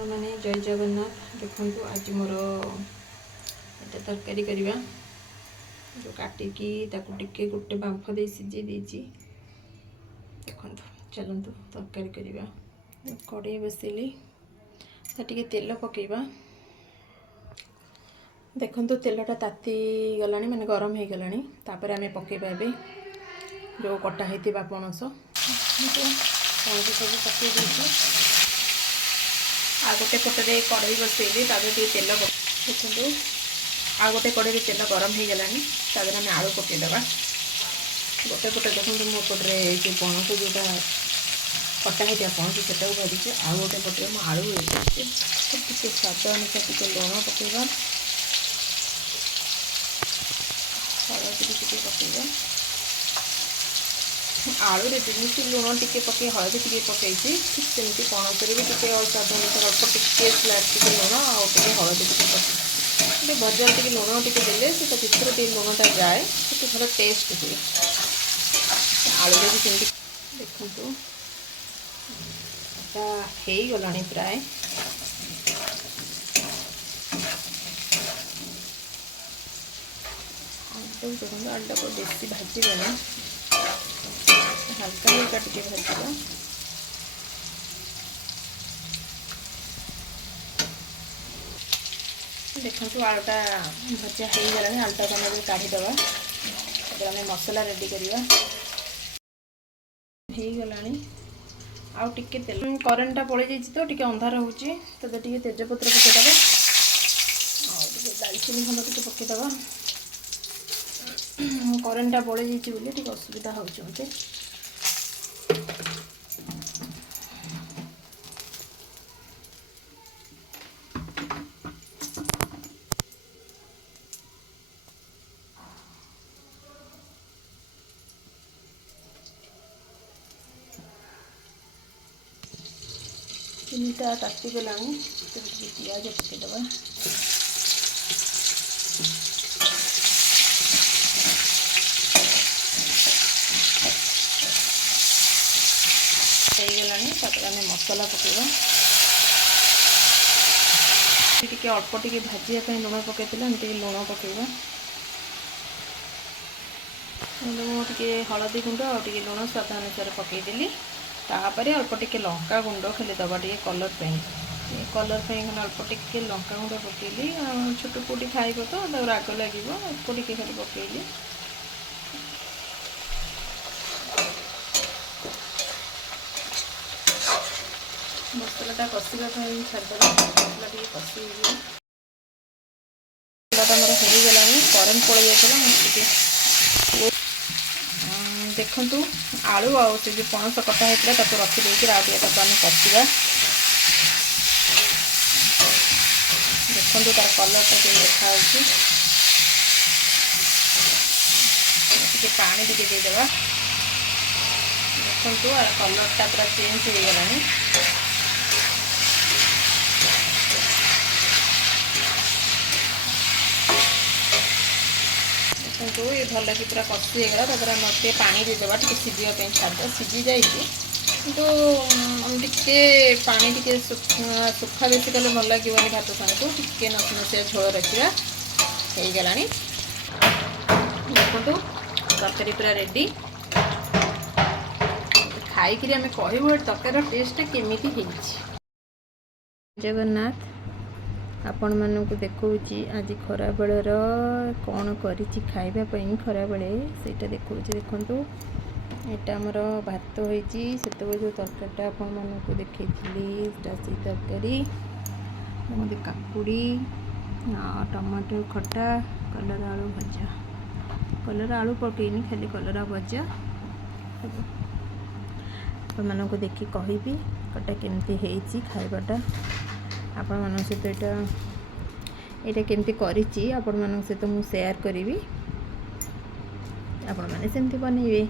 मैंने जय जगन्नाथ देखु आज मोर एटा तरकारी करवा जो काटिकी टिके गोटे बांफ दे सीझे देती देखु चलतु तरकारी करवा कड़े बसैली टे तेल पकेबा देखु तेलटा ताती गला मैंने गरम हो गला आम पकेबा जो कटा होता पणस पणस सब पकई देती आ गोटे पटे कड़े बसैली टे तेल देखो आ गोटे कड़े तेल गरम हो गला आम आलू पकईदे गोटे पटे देखो मो पटे जो पणस जोटा कटा होता पणस से भाजी आ गोटे पटे मो आलू टे स्वाद अनुसार टे लुण पकईबा हलदी टे पकईबा आलू रे जिमित लुण टिके पकई हलदी टिके पकई ठीक सेमती पणस भी टिके स्वाद अनुसार अल्प टिके टिके लुण आए हलदी टिके पकई भजा टिके लुण टिके देले से भितर टे लुणटा जाए तो भल टेस्ट हुए आलू भी सेमती देखु हो गला प्राय देखो आलूटा को बेसी भाजीबा हल्का हल्का टिके भाजवा देखो आलूटा भजा हो गला आलूटा को आम काढ़ीदे आम मसला रेडी करवा हो गला आउ टिके तेल करेन्टा पड़े जाइए तो टिके अंधार होची तो टिके तेजपत्र पकईदे दालचीनी खंड टिके पकईदे करेन्टा पड़े जाइए बोली टिके असुविधा होची मते चीनीटा ताती गला तो पियाज पकईदे आम मसला पकईबा टिके अल्प टिके भाजिया लुण पकई लुण पकईबा मुझे हलदी गुंड और लुण स्वाद अनुसार पकईदेली तापर अल्प टिके लंका गुंड खाली दबा टे कलर खाली अल्प टिके लंका गुंड पकईली छोट पुटी खाइब तो राग लगे अल्प टिके खाली पकईली मसलाटा कषा छाड़देवा मसला टे कषि मोर हो गला करेन्ट पड़ जाता देखु आलू आउ से जो पणस कटा होता रखिदे आम कषा देखो तार कलरटा देखा पानी टिके देदेबा देखो आर कलरटा पूरा चेंज हो गला ये भल कि पूरा कषि होगा तापर मत पानी देदेबा टे सीझापी छाड़ सीझी जाए टे पानी टे सुखा बेसी कले भल लगे भात साग को टे नसनसिया झोल रखा हो गला देखो तरकारी पूरा रेडी खाई आम कहूँ तरकारी टेस्ट केमिति जगन्नाथ आपण मानक देखौची आज खरा बेलर कौन करिछि खाइबा पई खरा बेले सेटा देखौची देखंतु एटा हमर भात होईची सेतो जो तरकारीटा आपण मानक देखैथिली राशि तरकारी मते काकुड़ी टमाटर खटा कलर आलू भजा कलर आलू पकईनी खाली कलर भजा आपण मानक देखि कहिबी कटा केमती हेइची खाइबाटा आपण मान सहित यहाँ केमती करिछि आपण मान सहित मु शेयर करी आपण मैंने सेमती बनइबे।